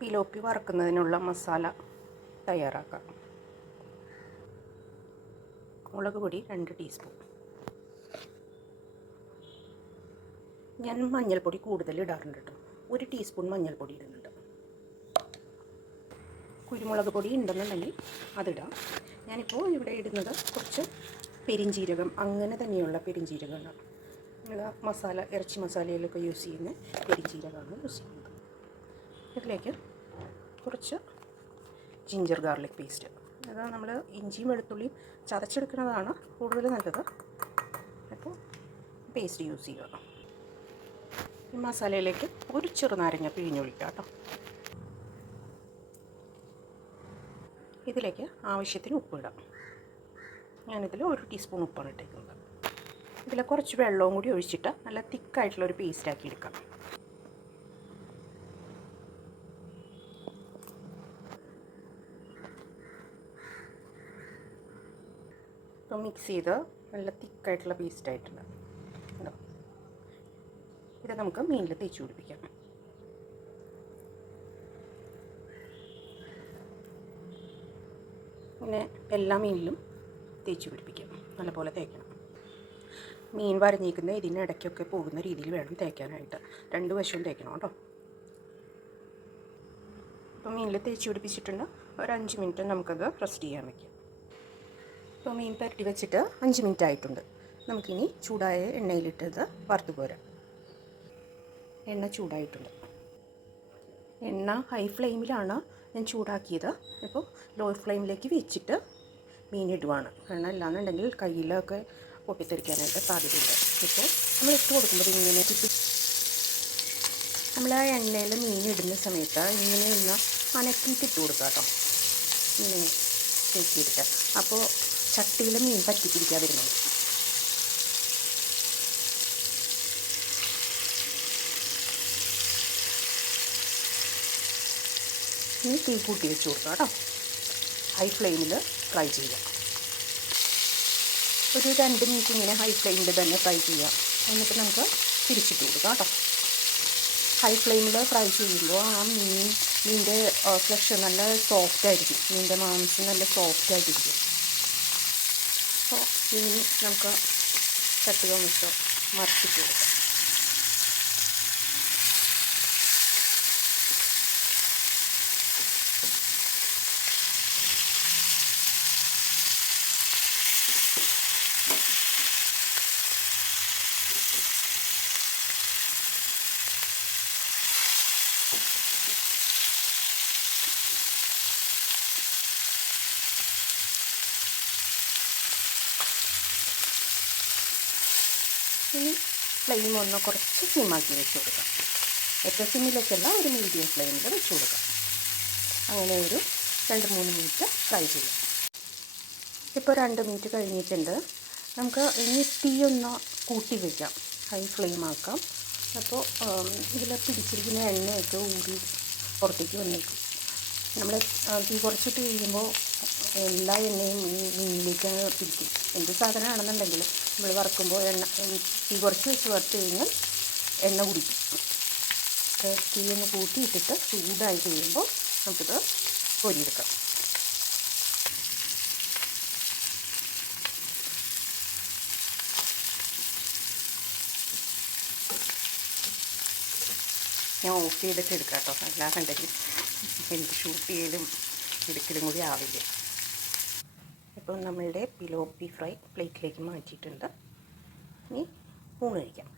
പിലോപ്പി വറുക്കുന്നതിനുള്ള മസാല തയ്യാറാക്കാം. മുളക് പൊടി 2 ടീസ്പൂൺ. ഞാൻ മഞ്ഞൾപ്പൊടി കൂടുതൽ ഇടാറുണ്ട് കേട്ടോ. 1 ടീസ്പൂൺ മഞ്ഞൾപ്പൊടി ഇടുന്നുണ്ട്. കുരുമുളക് പൊടി ഉണ്ടെന്നുണ്ടെങ്കിൽ അതിടാം. ഞാനിപ്പോൾ ഇവിടെ ഇടുന്നത് കുറച്ച് പെരിഞ്ജീരകം, അങ്ങനെ തന്നെയുള്ള പെരിഞ്ജീരകമാണ്. മസാല, ഇറച്ചി മസാലയിലൊക്കെ യൂസ് ചെയ്യുന്ന പെരിഞ്ജീരകമാണ് യൂസ് ചെയ്യുന്നത്. ഇതിലേക്ക് കുറച്ച് ജിഞ്ചർ ഗാർലിക് പേസ്റ്റ്. അത് നമ്മൾ ഇഞ്ചിയും വെളുത്തുള്ളിയും ചതച്ചെടുക്കുന്നതാണ് കൂടുതൽ നല്ലത്. അപ്പോൾ പേസ്റ്റ് യൂസ് ചെയ്യുക. ഈ മസാലയിലേക്ക് ഒരു ചെറുനാരങ്ങ പിഴിഞ്ഞൊഴിക്കുക കേട്ടോ. ഇതിലേക്ക് ആവശ്യത്തിന് ഉപ്പിടാം. ഞാനിതിൽ 1 ടീസ്പൂൺ ഉപ്പാണ് ഇട്ടേക്കുന്നത്. ഇതിൽ കുറച്ച് വെള്ളവും കൂടി ഒഴിച്ചിട്ട് നല്ല തിക്കായിട്ടുള്ളൊരു പേസ്റ്റാക്കി എടുക്കാം. ഇപ്പോൾ മിക്സ് ചെയ്ത് നല്ല തിക്കായിട്ടുള്ള പേസ്റ്റായിട്ടുണ്ട്. ഇത് നമുക്ക് മീനിൽ തേച്ച് പിടിപ്പിക്കാം. ഇങ്ങനെ എല്ലാ മീനിലും തേച്ച് പിടിപ്പിക്കാം. നല്ലപോലെ തേക്കണം. മീൻ വരഞ്ഞിരിക്കുന്ന ഇതിനിടയ്ക്കൊക്കെ പോകുന്ന രീതിയിൽ വേണം തേക്കാനായിട്ട്. 2 വശവും തേക്കണം കേട്ടോ. ഇപ്പോൾ മീനിൽ തേച്ച് പിടിപ്പിച്ചിട്ടുണ്ട്. ഒരു 5 മിനിറ്റ് നമുക്കത് റെസ്റ്റ് ചെയ്യാൻ വയ്ക്കാം. ഇപ്പോൾ മീൻ പുരട്ടി വെച്ചിട്ട് 5 മിനിറ്റ് ആയിട്ടുണ്ട്. നമുക്കിനി ചൂടായ എണ്ണയിലിട്ടത് വറുത്ത് പോരാം. എണ്ണ ചൂടായിട്ടുണ്ട്. എണ്ണ ഹൈ ഫ്ലെയിമിലാണ് ഞാൻ ചൂടാക്കിയത്. ഇപ്പോൾ ലോ ഫ്ലെയിമിലേക്ക് വെച്ചിട്ട് മീൻ ഇടുവാണ്. കാരണം അല്ലാന്നുണ്ടെങ്കിൽ കയ്യിലൊക്കെ പൊട്ടിത്തെറിക്കാനായിട്ട് സാധ്യതയുണ്ട്. ഇപ്പോൾ നമ്മൾ ഇട്ട് കൊടുക്കുമ്പോൾ ഇങ്ങനെ നമ്മൾ ആ എണ്ണയിൽ മീൻ ഇടുന്ന സമയത്ത് ഇങ്ങനെ ഒന്ന് അനക്കിയിട്ട് ഇട്ട് കൊടുക്കുക കേട്ടോ. ഇങ്ങനെ തേക്കിയിട്ട്, അപ്പോൾ ചട്ടിയിൽ മീൻ പറ്റിപ്പിടിക്കാതിരുന്നത്. ഇനി തീ കൂട്ടി വെച്ച് കൊടുക്കുക കേട്ടോ. ഹൈ ഫ്ലെയിമിൽ ഫ്രൈ ചെയ്യുക. ഒരു 2 മിനിറ്റ് ഇങ്ങനെ ഹൈ ഫ്ലെയിമിൽ തന്നെ ഫ്രൈ ചെയ്യുക. എന്നിട്ട് നമുക്ക് തിരിച്ചിട്ട് കൊടുക്കാം കേട്ടോ. ഹൈ ഫ്ലെയിമിൽ ഫ്രൈ ചെയ്യുമ്പോൾ ആ മീനിൻ്റെ ഫ്ലഷ് നല്ല സോഫ്റ്റ് ആയിരിക്കും. മീനിൻ്റെ മാംസം നല്ല സോഫ്റ്റ് ആയിട്ടിരിക്കും. അപ്പോൾ മീൻ നമുക്ക് ചട്ടി വെച്ച് മറിച്ചിട്ട് കൊടുക്കാം. ഇനി ഫ്ലെയിം ഒന്ന് കുറച്ച് സിമ്മാക്കി വെച്ച് കൊടുക്കാം. ഏറ്റവും സിമ്മിലേക്കല്ല, ഒരു മീഡിയം ഫ്ലെയിമിൽ വെച്ച് കൊടുക്കാം. അങ്ങനെ ഒരു 2-3 മിനിറ്റ് ഫ്രൈ ചെയ്യാം. ഇപ്പോൾ 2 മിനിറ്റ് കഴിഞ്ഞിട്ടുണ്ട്. നമുക്ക് ഇനി തീ ഒന്ന് കൂട്ടി വയ്ക്കാം. ഹൈ ഫ്ലെയിം ആക്കാം. അപ്പോൾ ഇതിൽ പിടിച്ചിരിക്കുന്ന എണ്ണയൊക്കെ ഊരി പുറത്തേക്ക് വന്നേക്കും. നമ്മൾ തീ കുറച്ചിട്ട് കഴിയുമ്പോൾ എല്ലാ എണ്ണയും മീനിലേക്ക് പിടിക്കും. എന്ത് സാധനമാണെന്നുണ്ടെങ്കിൽ നമ്മൾ വറുക്കുമ്പോൾ തീ കുറച്ച് വെച്ച് വറുത്ത് കഴിഞ്ഞാൽ എണ്ണ കുടിക്കും. തീ ഒന്ന് കൂട്ടിയിട്ടിട്ട് ചൂടായി കഴിയുമ്പോൾ നമുക്കിത് പൊരിയെടുക്കാം. ഞാൻ ഓഫ് ചെയ്തിട്ട് എടുക്കാം കേട്ടോ. അല്ലാന്നുണ്ടെങ്കിൽ എനിക്ക് ഷൂട്ട് ചെയ്യലും എടുക്കലും കൂടി ആവില്ല. ഇപ്പോൾ നമ്മളുടെ പിലോപ്പി ഫ്രൈ പ്ലേറ്റിലേക്ക് മാറ്റിയിട്ടുണ്ട്. ഇനി ഊണ് കഴിക്കാം.